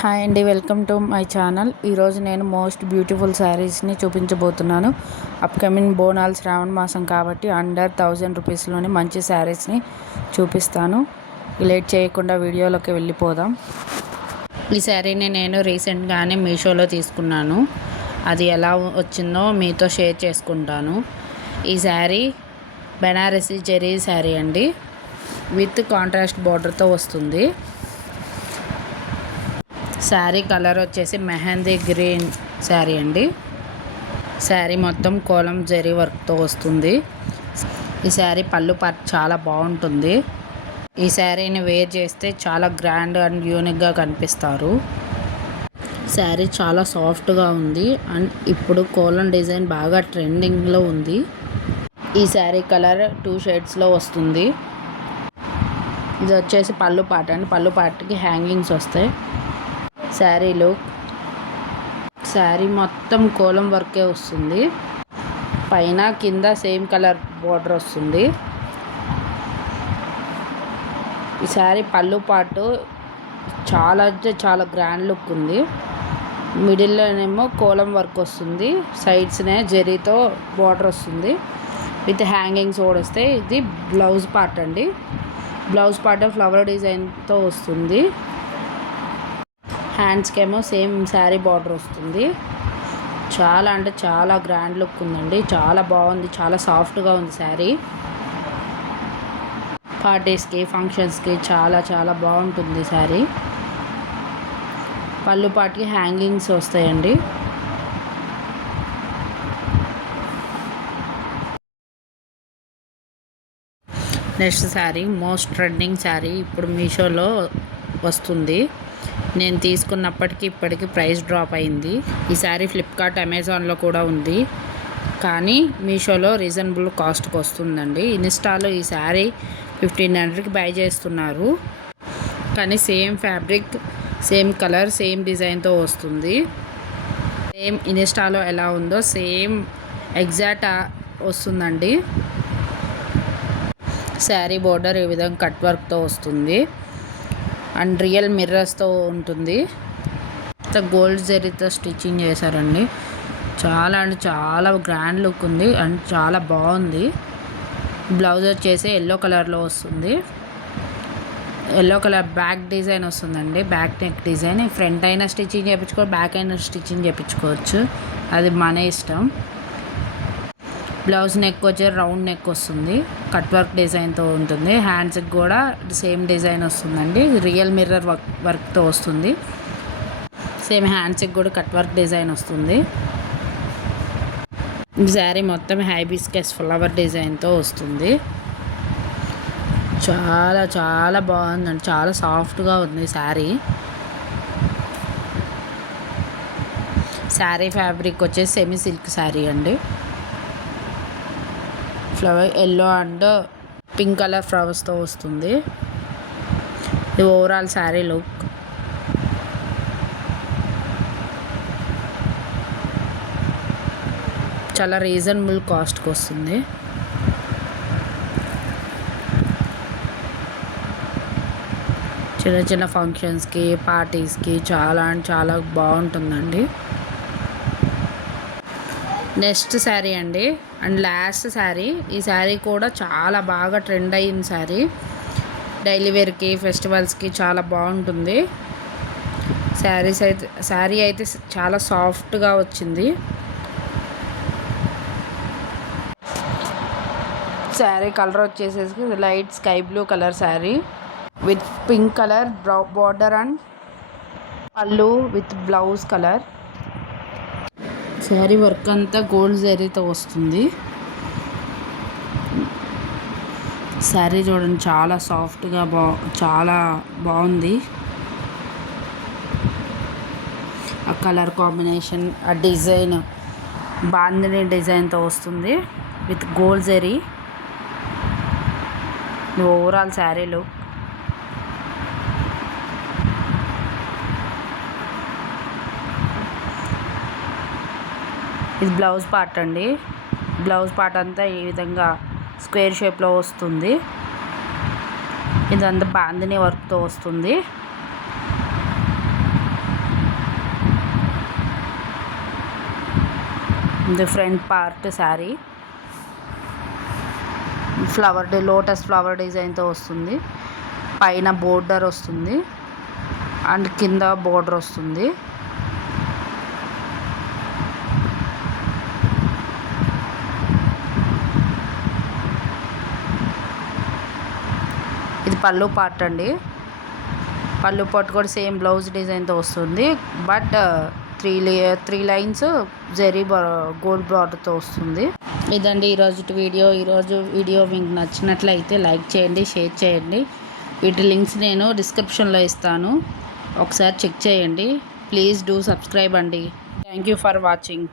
Hi అండి, welcome to my channel. ఈరోజు నేను మోస్ట్ బ్యూటిఫుల్ శారీస్ని చూపించబోతున్నాను. అప్కమింగ్ బోనాలు శ్రావణ మాసం కాబట్టి అండర్ 1000 రూపీస్లోని మంచి శారీస్ని చూపిస్తాను. లేట్ చేయకుండా వీడియోలోకి వెళ్ళిపోదాం. ఈ శారీని నేను రీసెంట్గానే మీషోలో తీసుకున్నాను. అది ఎలా వచ్చిందో మీతో షేర్ చేసుకుంటాను. ఈ శారీ బెనారసీ జెరీ శారీ అండి, విత్ కాంట్రాస్ట్ బార్డర్తో వస్తుంది. శారీ కలర్ వచ్చేసి మెహందీ గ్రీన్ శారీ అండి. శారీ మొత్తం కోలం జరీ వర్క్తో వస్తుంది. ఈ శారీ పళ్ళు పార్ట్ చాలా బాగుంటుంది. ఈ శారీని వేర్ చేస్తే చాలా గ్రాండ్ అండ్ యూనిక్గా కనిపిస్తారు. శారీ చాలా సాఫ్ట్గా ఉంది అండ్ ఇప్పుడు కోలం డిజైన్ బాగా ట్రెండింగ్లో ఉంది. ఈ శారీ కలర్ 2 షేడ్స్లో వస్తుంది. ఇది వచ్చేసి పళ్ళు పార్ట్ అండి. పళ్ళు పార్ట్కి హ్యాంగింగ్స్ వస్తాయి. శారీ మొత్తం కోలం వర్కే వస్తుంది. పైన కింద సేమ్ కలర్ బార్డర్ వస్తుంది. ఈ శారీ పళ్ళు పాటు చాలా అంటే చాలా గ్రాండ్ లుక్ ఉంది. మిడిల్లోనేమో కోలం వర్క్ వస్తుంది. సైడ్స్నే జరీతో బార్డర్ వస్తుంది విత్ హ్యాంగింగ్స్ కూడా వస్తాయి. ఇది బ్లౌజ్ పార్ట్ అండి. బ్లౌజ్ పార్ట్ ఫ్లవర్ డిజైన్తో వస్తుంది. హ్యాండ్స్కి ఏమో సేమ్ శారీ బార్డర్ వస్తుంది. చాలా అంటే చాలా గ్రాండ్ లుక్ ఉందండి. చాలా బాగుంది. చాలా సాఫ్ట్గా ఉంది శారీ. పార్టీస్కి ఫంక్షన్స్కి చాలా చాలా బాగుంటుంది శారీ. పళ్ళు పాటికి హ్యాంగింగ్స్ వస్తాయండి. Next sari most trending sari ఇప్పుడు మీషోలో వస్తుంది. నేను తీసుకున్నప్పటికీ ఇప్పటికీ ప్రైస్ డ్రాప్ అయింది. ఈ శారీ ఫ్లిప్కార్ట్ అమెజాన్లో కూడా ఉంది, కానీ మీషోలో రీజనబుల్ కాస్ట్కి వస్తుందండి. ఇన్స్టాలో ఈ శారీ 1500కి బై చేస్తున్నారు, కానీ same fabric, same colour, same డిజైన్తో వస్తుంది. సేమ్ ఇన్స్టాలో ఎలా ఉందో సేమ్ ఎగ్జాక్ట్ వస్తుందండి. శారీ బోర్డర్ ఈ విధంగా కట్ వర్క్తో వస్తుంది అండ్ రియల్ మిర్రర్స్తో ఉంటుంది. గోల్డ్ జరీతో స్టిచ్చింగ్ చేశారండి. చాలా అంటే చాలా గ్రాండ్ లుక్ ఉంది అండ్ చాలా బాగుంది. బ్లౌజ్ వచ్చేసి ఎల్లో కలర్లో వస్తుంది. ఎల్లో కలర్ బ్యాక్ డిజైన్ వస్తుందండి. Back neck design. ఫ్రంట్ అయినా స్టిచ్చింగ్ చేయించుకోవచ్చు, బ్యాక్ అయినా స్టిచ్చింగ్ చేయించుకోవచ్చు, అది మన ఇష్టం. బ్లౌజ్ నెక్ వచ్చి రౌండ్ నెక్ వస్తుంది. కట్ వర్క్ డిజైన్తో ఉంటుంది. హ్యాండ్స్కి కూడా సేమ్ డిజైన్ వస్తుందండి. రియల్ మిర్రర్ వర్క్తో వస్తుంది. సేమ్ హ్యాండ్స్కి కూడా కట్ వర్క్ డిజైన్ వస్తుంది. శారీ మొత్తం హైబిస్కస్ ఫ్లవర్ డిజైన్తో వస్తుంది. చాలా చాలా బాగుందండి. చాలా సాఫ్ట్గా ఉంది శారీ. శారీ ఫ్యాబ్రిక్ వచ్చేసి సెమీ సిల్క్ శారీ అండి. Flower yellow and pink colour ఫ్లవర్స్తో వస్తుంది. ఇది ఓవరాల్ శారీ లుక్. చాలా రీజనబుల్ కాస్ట్కి వస్తుంది. చిన్న చిన్న ఫంక్షన్స్కి, పార్టీస్కి చాలా అంటే చాలా బాగుంటుందండి. నెక్స్ట్ శారీ అండి అండ్ లాస్ట్ శారీ. ఈ శారీ కూడా చాలా బాగా ట్రెండ్ అయిన శారీ. డైలీ వేర్కి, ఫెస్టివల్స్కి చాలా బాగుంటుంది. శారీ అయితే చాలా సాఫ్ట్గా వచ్చింది. శారీ కలర్ వచ్చేసేసి light sky blue colour sari with pink colour border and పళ్ళు with blouse colour. Sari work అంతా గోల్డ్ జరీతో వస్తుంది. శారీ చూడండి చాలా సాఫ్ట్గా చాలా బాగుంది. ఆ కలర్ కాంబినేషన్, ఆ డిజైన్ బాందిని డిజైన్తో వస్తుంది with gold zari. Overall sari look. ఇది బ్లౌజ్ పార్ట్ అండి. బ్లౌజ్ పార్ట్ అంతా ఈ విధంగా స్క్వేర్ షేప్లో వస్తుంది. ఇదంతా బాందిని వర్క్తో వస్తుంది. ఇది front part sari lotus flower డిజైన్తో వస్తుంది. పైన బోర్డర్ వస్తుంది అండ్ కింద బోర్డర్ వస్తుంది. ఇది పళ్ళు పార్ట్ అండి. పళ్ళు పార్ట్ కూడా సేమ్ బ్లౌజ్ డిజైన్తో వస్తుంది. But three lines zari gold బార్డర్తో వస్తుంది. ఇదండి ఈరోజు వీడియో మీకు నచ్చినట్లయితే లైక్ చేయండి, షేర్ చేయండి. వీటి లింక్స్ నేను డిస్క్రిప్షన్లో ఇస్తాను, ఒకసారి చెక్ చేయండి. ప్లీజ్ డూ సబ్స్క్రైబ్ అండి. Thank you for watching.